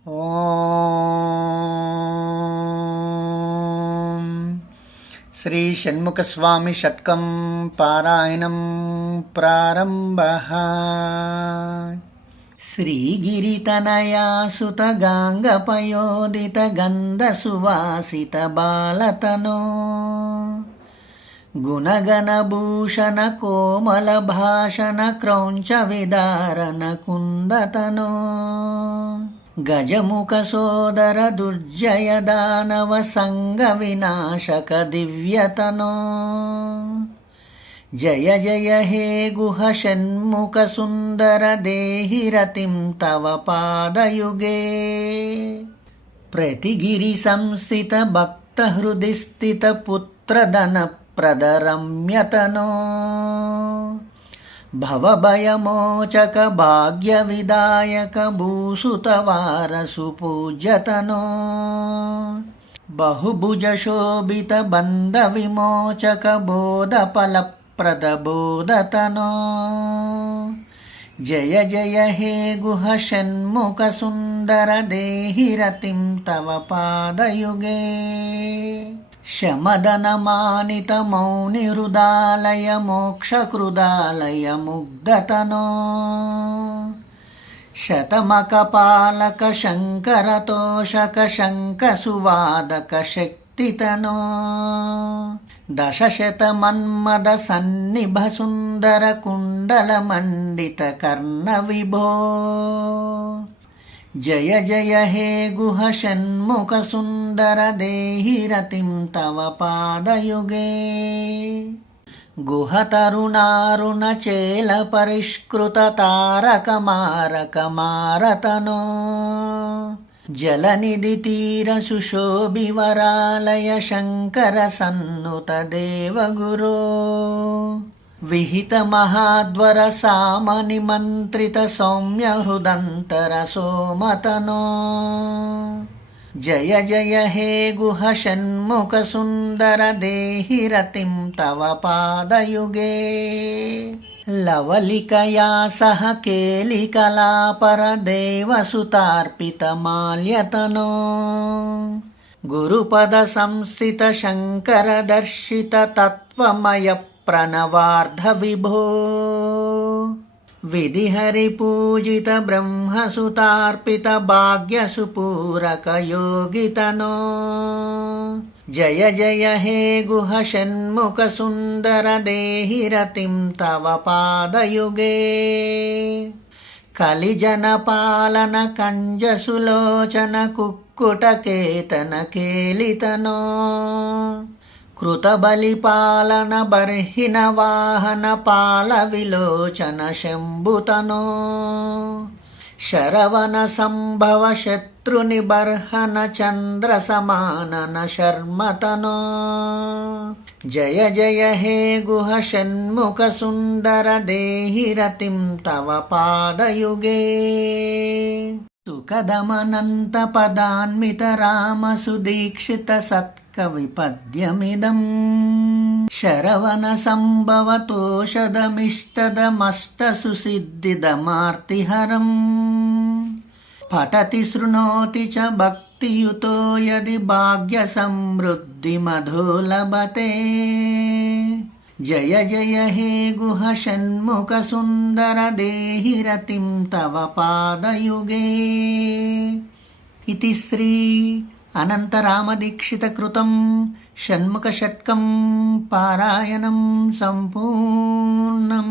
ఓం శ్రీ షణ్ముఖస్వామి షట్కం పారాయణం ప్రారంభః. శ్రీగిరితనయా సుత గాంగపయోదిత గంధ సువాసిత బాలతనో గుణగణభూషణ కోమల భాషణ క్రౌంచ విదారణ కుందతనో గజముఖ సోదర దుర్జయ దానవ సంగ వినాశక దివ్యతనో జయ జయ హే గుహ షణ్ముఖ సుందర దేహి రతిం తవ పాదయుగే ప్రతిగిరి సంస్థిత భక్త హృది స్థిత పుత్రధన ప్రదరమ్యతనో భవభయమోచక భాగ్య విదాయక భూసుత వారసు పూజ్యతనో బహుభుజ శోభిత బంధ విమోచక బోధ ఫలప్రద బోధతనో జయ జయ హే గుహ షణ్ముఖ సుందర దేహి రతిం తవ పాదయుగే శమదనమానిత మౌని హృదాలయ మోక్షకృదాలయ ముగ్ధతనో శతమకపాలక శంకర తోషక శంక సువాదక శక్తితనో దశశత మన్మద సన్నిభ సుందర కుండల మండిత కర్ణ విభో జయ జయ హే గుహ షణ్ముఖ సుందర దేహి రతిం తవ పాదయుగే గుహ తరుణారుణ చేల పరిష్కృత తారక మారక మారతనో జలనిధి తీర సుశోభి వరాలయ శంకర సన్నుత దేవగురో విహిత మహాద్వర సామని మంత్రిత సౌమ్య హృదంతర సోమతనో జయ జయ హే గుహ షణ్ముఖ సుందర దేహి రతిం తవ పాదయుగే లవలికయా సహ కేళికలాపర దేవసుతార్పిత మాల్యతనో గురుపద సంస్థిత శంకర దర్శిత తత్వమయ ప్రణవార్ధ విభో విధిహరి పూజిత బ్రహ్మసుతార్పిత భాగ్య సుపూరక యోగితనో జయ జయ హే గుహ షణ్ముఖ సుందర దేహి రతిం తవ పాదయుగే కలిజన పాలన కంజ సులోచన కుక్కుట కేతన కేలితనో కృత బలిపాలన బర్హిన వాహన పాల విలోచన శంభుతనో శరవణ సంభవ శత్రుని బర్హన చంద్ర సమానన శర్మతనో జయ జయ హే గుహ షణ్ముఖ సుందర దేహి రతిం తవ పాదయుగే సుఖదమనంత పదాన్విత రామ సుదీక్షిత సత్కవి పద్యమిదం శరవణ సంభవతోషదమిష్టదమష్ట సుసిద్ధిదమార్తిహరం పఠతి శృణోతి చ భక్తియుతో యది భాగ్య సమృద్ధి మధో లభతే జయ జయ హే గుహ షణ్ముఖ సుందర దేహి రతిం తవ పాదయుగే ఇతి శ్రీ అనంతరామదీక్షిత కృతం షణ్ముఖ షట్కం పారాయణం సంపూర్ణం.